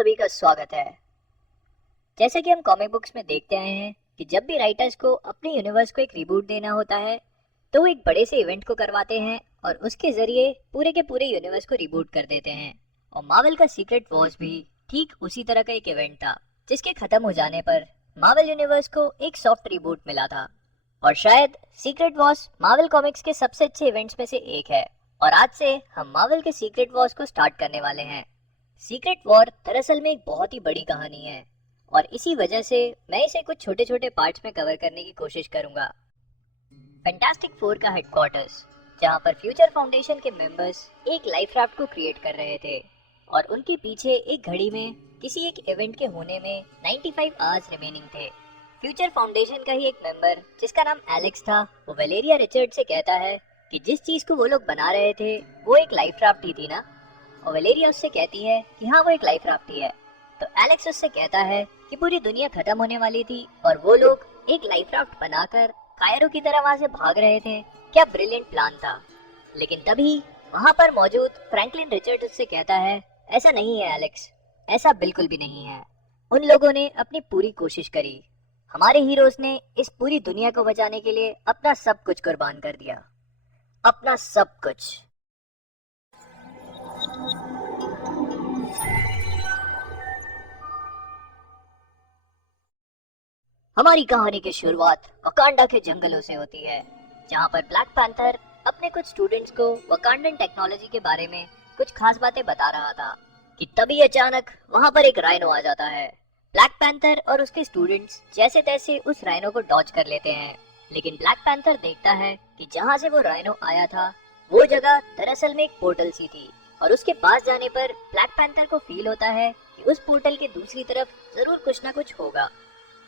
सभी का स्वागत है। जैसा कि हम कॉमिक बुक्स में देखते आए हैं कि जब भी राइटर्स को अपने यूनिवर्स को एक रिबूट देना होता है तो वो एक बड़े से इवेंट को करवाते हैं और उसके जरिए पूरे के पूरे यूनिवर्स को रिबूट कर देते हैं। और मार्वल का सीक्रेट वॉर्स भी ठीक उसी तरह का एक इवेंट था जिसके खत्म हो जाने पर मार्वल यूनिवर्स को एक सॉफ्ट रिबूट मिला था। और शायद सीक्रेट वॉर्स मार्वल कॉमिक्स के सबसे अच्छे इवेंट्स में से एक है। और आज से हम मार्वल के सीक्रेट वॉर्स को स्टार्ट करने वाले हैं। सीक्रेट वॉर दरअसल में एक बहुत ही बड़ी कहानी है और इसी वजह से मैं इसे कुछ छोटे छोटे पार्ट्स में कवर करने की कोशिश करूंगा। फैंटास्टिक फोर का हेडक्वार्टर्स, जहां पर फ्यूचर फाउंडेशन के मेंबर्स एक लाइफ राफ्ट को क्रिएट कर रहे थे और उनके पीछे एक घड़ी में किसी एक इवेंट के होने में 95 आवर्स रिमेनिंग थे। फ्यूचर फाउंडेशन का ही एक मेंबर जिसका नाम एलेक्स था, वो वेलेरिया रिचर्ड से कहता है कि जिस चीज को वो लोग बना रहे थे वो एक लाइफ राफ्ट ही थी ना। और वेलेरिया उससे कहती है कि हाँ वो एक लाइफ राफ्ट ही है। तो एलेक्स उससे कहता है कि पूरी दुनिया खत्म होने वाली थी और वो लोग एक लाइफ राफ्ट बनाकर कायरो की तरह वहां से भाग रहे थे। क्या ब्रिलियंट प्लान था। लेकिन तभी वहां पर मौजूद फ्रैंकलिन रिचर्ड उससे कहता है, ऐसा नहीं है एलेक्स, ऐसा बिल्कुल भी नहीं है। उन लोगों ने अपनी पूरी कोशिश करी। हमारे हीरोज ने इस पूरी दुनिया को बचाने के लिए अपना सब कुछ कुर्बान कर दिया, अपना सब कुछ। हमारी कहानी की शुरुआत वकांडा के जंगलों से होती है, जहां पर ब्लैक पैंथर अपने कुछ स्टूडेंट्स को वकांडन टेक्नोलॉजी के बारे में कुछ खास बातें बता रहा था कि तभी अचानक वहां पर एक राइनो आ जाता है। ब्लैक पैंथर और उसके स्टूडेंट्स जैसे तैसे उस राइनो को डॉज कर लेते हैं, लेकिन ब्लैक पैंथर देखता है कि जहां से वो राइनो आया था वो जगह दरअसल में एक पोर्टल सी थी और उसके पास जाने पर ब्लैक पैंथर को फील होता है कि उस पोर्टल के दूसरी तरफ जरूर कुछ ना कुछ होगा।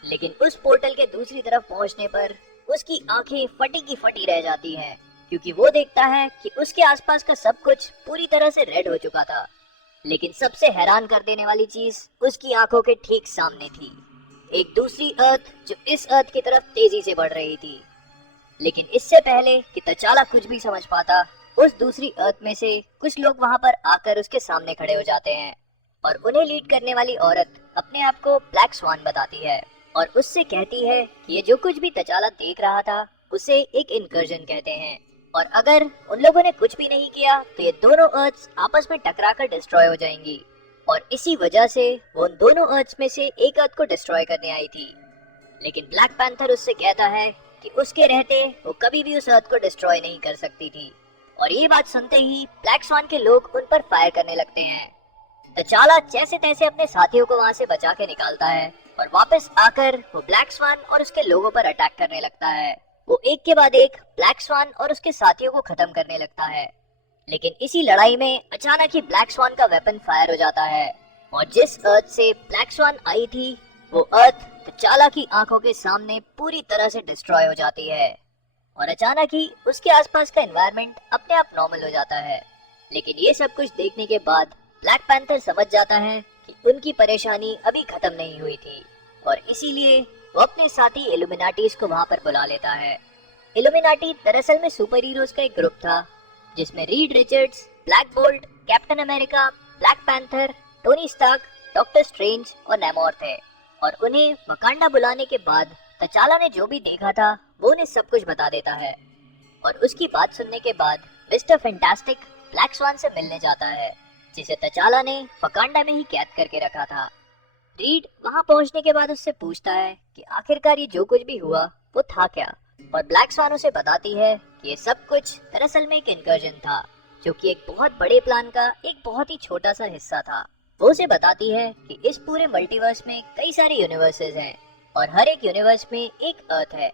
लेकिन उस पोर्टल के दूसरी तरफ पहुंचने पर उसकी आंखें फटी की फटी रह जाती हैं, क्योंकि वो देखता है कि उसके आसपास का सब कुछ पूरी तरह से रेड हो चुका था। लेकिन सबसे हैरान कर देने वाली चीज उसकी आंखों के ठीक सामने थी, एक दूसरी अर्थ जो इस अर्थ की तरफ तेजी से बढ़ रही थी। लेकिन इससे पहले कि तचाला कुछ भी समझ पाता, उस दूसरी अर्थ में से कुछ लोग वहां पर आकर उसके सामने खड़े हो जाते हैं और उन्हें लीड करने वाली औरत अपने आप को ब्लैक स्वान बताती है और उससे कहती है कि ये जो कुछ भी तचाला देख रहा था उसे एक इनकर्जन कहते हैं और अगर उन लोगों ने कुछ भी नहीं किया तो ये दोनों अर्थ्स आपस में टकराकर डिस्ट्रॉय हो जाएंगी। और इसी वजह से वो उन दोनों अर्थ्स में से एक अर्थ को डिस्ट्रॉय करने आई थी। लेकिन ब्लैक पैंथर उससे कहता है कि उसके रहते वो कभी भी उस अर्थ को डिस्ट्रॉय नहीं कर सकती थी। और ये बात सुनते ही ब्लैक स्वान के लोग उन पर फायर करने लगते हैं। तचाला जैसे तैसे अपने साथियों को वहां से बचा के निकालता है और वापस आकर वो ब्लैक स्वान और उसके लोगों पर अटैक करने लगता है। वो एक के बाद एक ब्लैक स्वान और उसके साथियों को खत्म करने लगता है। लेकिन इसी लड़ाई में अचानक ही ब्लैक स्वान का वेपन फायर हो जाता है और जिस अर्थ से ब्लैक स्वान आई थी वो अर्थ तचाला की आंखों के सामने पूरी तरह से डिस्ट्रॉय हो जाती है और अचानक ही उसके आसपास का एनवायरनमेंट अपने आप नॉर्मल हो जाता है। लेकिन ये सब कुछ देखने के बाद ब्लैक पैंथर समझ जाता है कि उनकी परेशानी अभी खत्म नहीं हुई थी और इसीलिए वो अपने साथी इल्यूमिनाटीज को वहां पर बुला लेता है। इल्यूमिनाटी दरअसल में सुपर हीरोज का एक ग्रुप था जिसमें Reed Richards, Black Bolt, Captain America, Black Panther, Tony Stark, Doctor Strange और नेमोर थे। और उन्हें वकांडा बुलाने के बाद तचाला ने जो भी देखा था वो उन्हें सब कुछ बता देता है और उसकी बात सुनने के बाद मिस्टर फैंटास्टिक ब्लैक स्वान से मिलने जाता है जिसे तचाला ने वकांडा में ही कैद करके रखा था। रीड वहां पहुंचने के बाद उससे पूछता है कि आखिरकार ये जो कुछ भी हुआ वो था क्या और ब्लैक स्वान उसे बताती है कि ये सब कुछ दरअसल में एक इनकर्जन था जो कि एक बहुत बड़े प्लान का एक बहुत ही छोटा सा हिस्सा था। वो उसे बताती है कि इस पूरे मल्टीवर्स में कई सारे यूनिवर्सेस हैं और हर एक यूनिवर्स में एक अर्थ है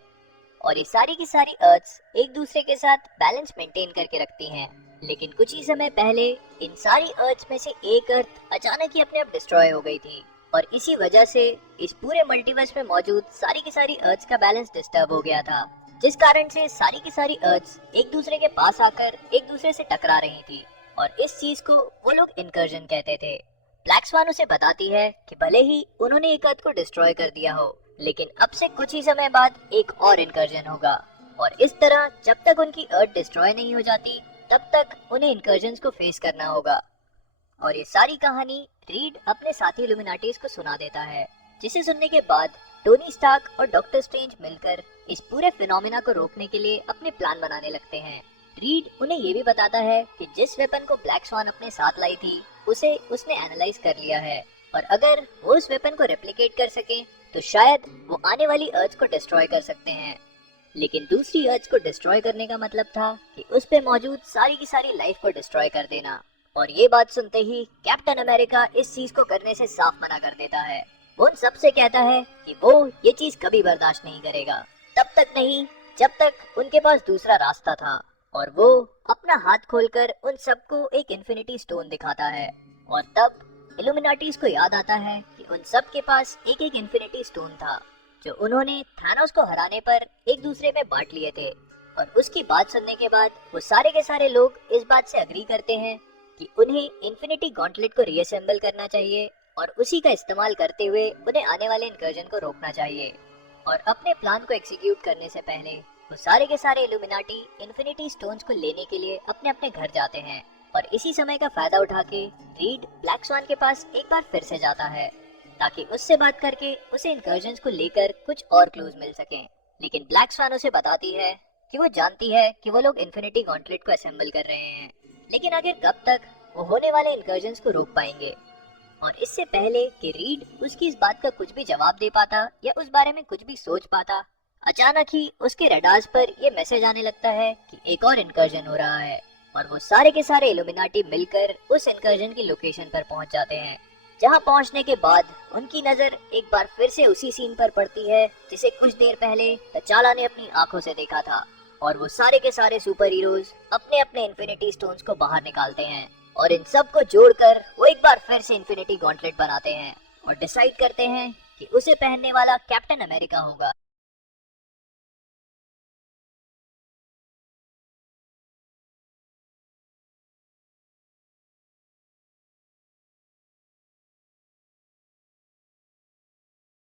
और ये सारी की सारी अर्थ्स एक दूसरे के साथ बैलेंस मेंटेन करके रखती हैं। लेकिन कुछ ही समय पहले इन सारी अर्थ्स में से एक अर्थ अचानक ही अपने आप डिस्ट्रॉय हो गई थी और इसी वजह से इस पूरे मल्टीवर्स में मौजूद सारी की सारी अर्थ्स का बैलेंस डिस्टर्ब हो गया था, जिस कारण से सारी की सारी अर्थ्स एक दूसरे के पास आकर एक दूसरे से टकरा रही थी और इस चीज को वो लोग इनकर्जन कहते थे। ब्लैक स्वान उसे बताती है कि भले ही उन्होंने एक अर्थ को डिस्ट्रॉय कर दिया हो, लेकिन अब से कुछ ही समय बाद एक और इनकर्जन होगा और इस तरह जब तक उनकी अर्थ डिस्ट्रॉय नहीं हो जाती तब तक उन्हें इनकर्जन्स को फेस करना होगा। और ये सारी कहानी रीड अपने साथी इल्यूमिनाटीज को सुना देता है, जिसे सुनने के बाद टोनी स्टार्क और डॉक्टर स्ट्रेंज मिलकर इस पूरे फिनोमेना को रोकने के लिए अपने प्लान बनाने लगते हैं। रीड उन्हें ये भी बताता है कि जिस वेपन को ब्लैक स्वान अपने साथ लाई थी उसे उसने एनालाइज कर लिया है, और अगर वो उस वेपन को रेप्लिकेट कर सके तो शायद वो आने वाली अर्थ को डिस्ट्रॉय कर सकते हैं। लेकिन दूसरी अर्थ को डिस्ट्रॉय करने का मतलब था कि उस पे मौजूद सारी की सारी लाइफ को डिस्ट्रॉय कर देना। और ये बात सुनते ही कैप्टन अमेरिका इस चीज को करने से साफ मना कर देता है। वो उन सबसे कहता है कि वो ये चीज कभी बर्दाश्त नहीं करेगा, तब तक नहीं जब तक उनके पास दूसरा रास्ता था। और वो अपना हाथ खोलकर उन सबको एक इन्फिनिटी स्टोन दिखाता है, और तब इल्यूमिनाटीज को याद आता है कि उन सब के पास एक एक इन्फिनिटी स्टोन था जो उन्होंने थानोस को हराने पर एक दूसरे में बांट लिए थे। और उसकी बात सुनने के बाद वो सारे के सारे लोग इस बात से अग्री करते हैं कि उन्हें इन्फिनिटी गॉन्टलेट को रीअसेंबल करना चाहिए और उसी का इस्तेमाल करते हुए उन्हें आने वाले इनकर्जन को रोकना चाहिए। और अपने प्लान को एग्जीक्यूट करने से पहले वो सारे के सारे इल्यूमिनाटी इन्फिनिटी स्टोन्स को लेने के लिए अपने अपने घर जाते हैं। और इसी समय का फायदा उठा के रीड ब्लैक स्वान के पास एक बार फिर से जाता है ताकि उससे बात करके उसे इनकर्जन्स को लेकर कुछ और क्लूज मिल सकें। लेकिन ब्लैक स्वान उसे बताती है कि वो जानती है कि वो लोग इन्फिनिटी गॉन्टलेट को असेंबल कर रहे हैं, लेकिन आखिर कब तक वो होने वाले इनकर्जन्स को रोक पाएंगे। और इससे पहले कि रीड उसकी इस बात का कुछ भी जवाब दे पाता या उस बारे में कुछ भी सोच पाता, अचानक ही उसके रडार्स पर ये मैसेज आने लगता है कि एक और इनकर्जन हो रहा है। और वो सारे के सारे इल्यूमिनाटी मिलकर उस इनकर्जन की लोकेशन पर पहुंच जाते हैं, जहां पहुंचने के बाद उनकी नजर एक बार फिर से उसी सीन पर पड़ती है जिसे कुछ देर पहले तचाला ने अपनी आंखों से देखा था। और वो सारे के सारे सुपर हीरोज अपने अपने इन्फिनिटी स्टोन्स को बाहर निकालते हैं और इन सब को जोड़कर वो एक बार फिर से इन्फिनिटी गॉन्टलेट बनाते हैं और डिसाइड करते हैं कि उसे पहनने वाला कैप्टन अमेरिका होगा।